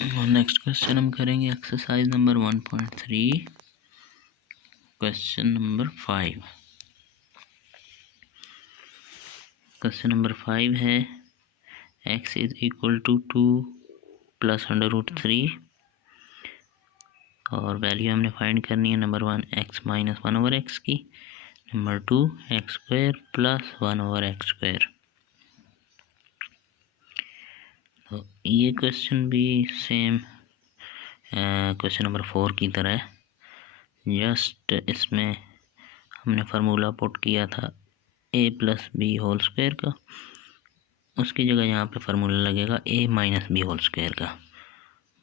और next question हम करेंगे exercise number 1.3 question number 5। Question number 5 है x is equal to 2 plus under root 3 और वैल्यू हमने फाइंड करनी है number 1 x minus 1 over x की, number 2 x square plus 1 over x square. तो ये क्वेश्चन भी सेम क्वेश्चन नंबर 4 की तरह है, जस्ट इसमें हमने फार्मूला पुट किया था a plus B whole square का, उसकी जगह यहाँ पे फार्मूला लगेगा a minus B whole square का।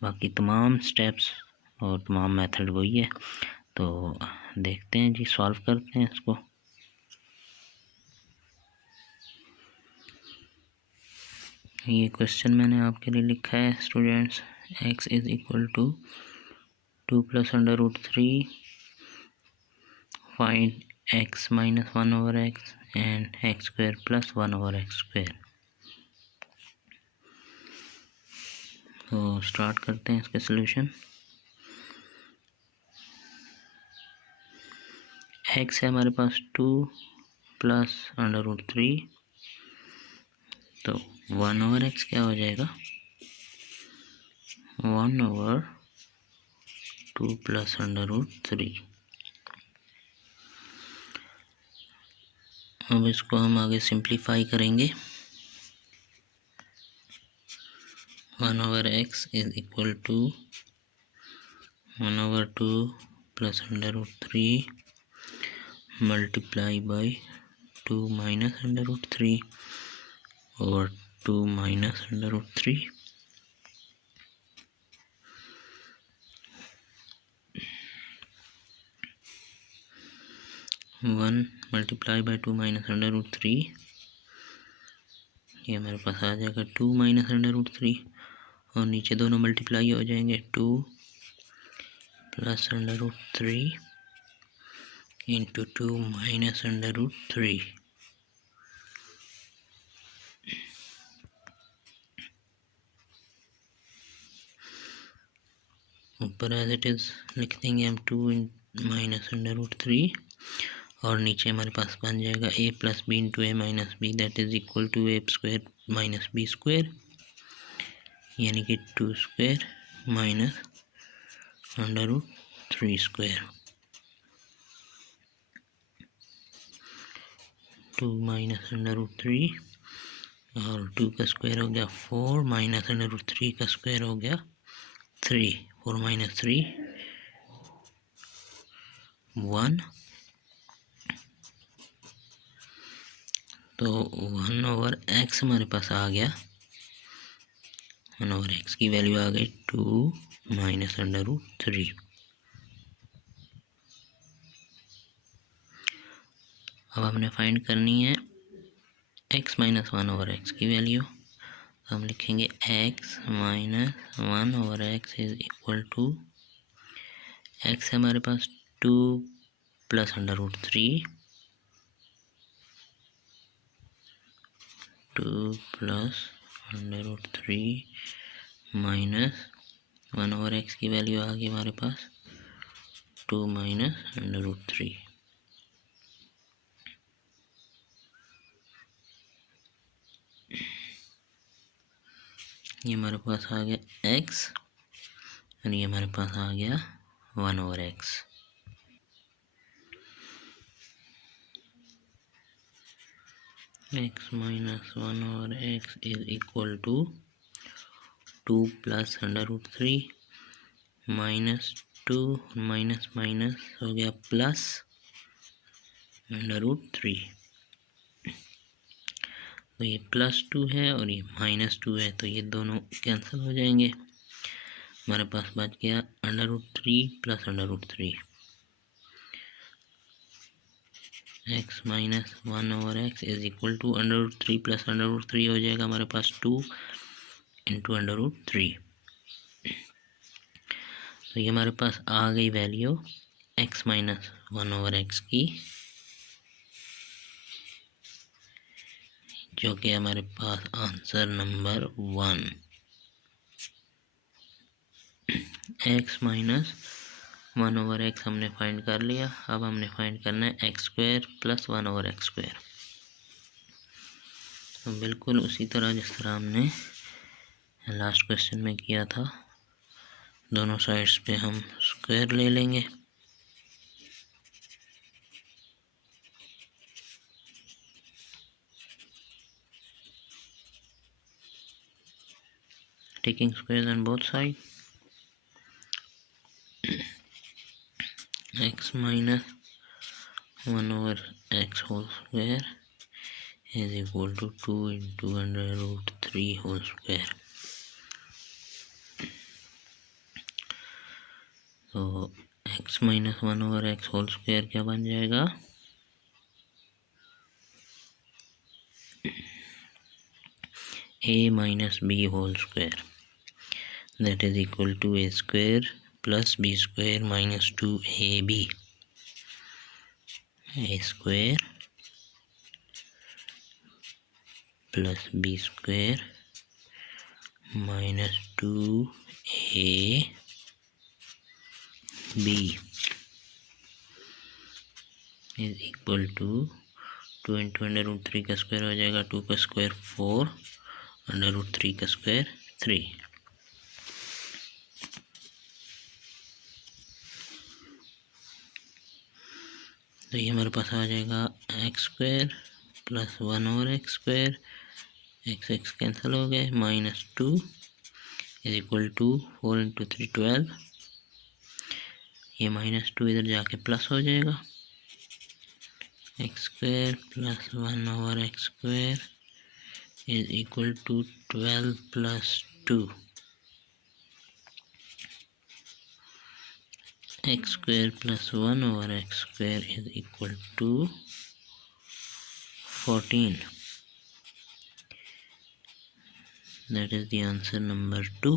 बाकी तमाम स्टेप्स और तमाम मेथड वही है। तो देखते हैं जी, सॉल्व करते हैं इसको। ये क्वेश्चन मैंने आपके लिए लिखा है students, x is equal to 2 plus under root 3, find x minus 1 over X and X square plus 1 over x square. तो स्टार्ट करते हैं इसके सॉल्यूशन। x है हमारे पास 2 प्लस अंडर रूट 3, तो 1 ओवर एक्स क्या हो जाएगा, 1 ओवर 2 प्लस अंडर रूट 3। अब इसको हम आगे सिंप्लीफाई करेंगे। 1 over X is equal to 1 over 2 plus under root 3 multiply by 2 minus under root 3 over 2 minus under root 3। One multiply by 2 minus under root 3, ये हमारे पास आ जाएगा 2 माइनस अंडर रूट 3 और नीचे दोनों मल्टीप्लाई हो जाएंगे 2 plus under root 3 into 2 minus under root 3। ऊपर एज इट इज लिख देंगे हम 2 माइनस अंडर रूट 3 और नीचे हमारे पास बन जाएगा a plus B into A minus B that is equal to A square minus B square, यानी कि 2 square minus under root 3 square. 2 minus under root 3 और 2 का स्क्वायर हो गया 4 माइनस अंडर रूट 3 का स्क्वायर हो गया 3, 4 माइनस 3 1। तो 1 ओवर एक्स हमारे पास आ गया, 1 ओवर एक्स की वैल्यू आ गई 2 माइनस अंडर रूट 3। अब हमने फाइंड करनी है x माइनस 1 ओवर एक्स की वैल्यू। हम लिखेंगे x minus 1 over X is equal to, x है हमारे पास 2 plus under root 3, 2 plus under root 3 minus 1 over x की वैल्यू आ गई हमारे पास 2 माइनस अंडर रूट 3। ये हमारे पास आ गया x और ये हमारे पास आ गया 1 over X. x minus 1 over X is equal to 2 plus under root 3 minus 2 minus minus हो गया प्लस अंडर रूट 3। तो ये प्लस 2 है और ये माइनस 2 है, तो ये दोनों कैंसिल हो जाएंगे। हमारे पास बच गया under root 3 plus under root 3। X minus 1 over X is equal to under root 3 plus under root 3 हो जाएगा हमारे पास 2 इंटू अंडर रूट 3। तो ये हमारे पास आ गई value x minus 1 over x की, जो कि हमारे पास answer number 1। X minus 1/x हमने फाइंड कर लिया। अब हमने फाइंड करना है x square plus 1/x square. तो बिल्कुल उसी तरह जिस तरह हमने लास्ट क्वेश्चन में किया था, दोनों साइड्स पे हम स्क्वायर ले लेंगे। Taking square on both side, x minus 1/x whole square is equal to 2 into under root 3 whole square। तो x minus 1/x whole square क्या बन जाएगा, a minus b whole square, that is equal to a square plus b square minus 2ab। a square plus b square minus 2ab is equal to 2 into under root 3 का square हो जाएगा, 2 का square 4, under root 3 का square 3। तो ये हमारे पास आ जाएगा X square plus 1/x square, X X cancel हो गए, minus 2 is equal to 4 into 3 12। ये माइनस 2 इधर जाके प्लस हो जाएगा, X square plus 1/x square is equal to 12 plus 2। x square plus 1/x square is equal to 14। That is the answer number 2।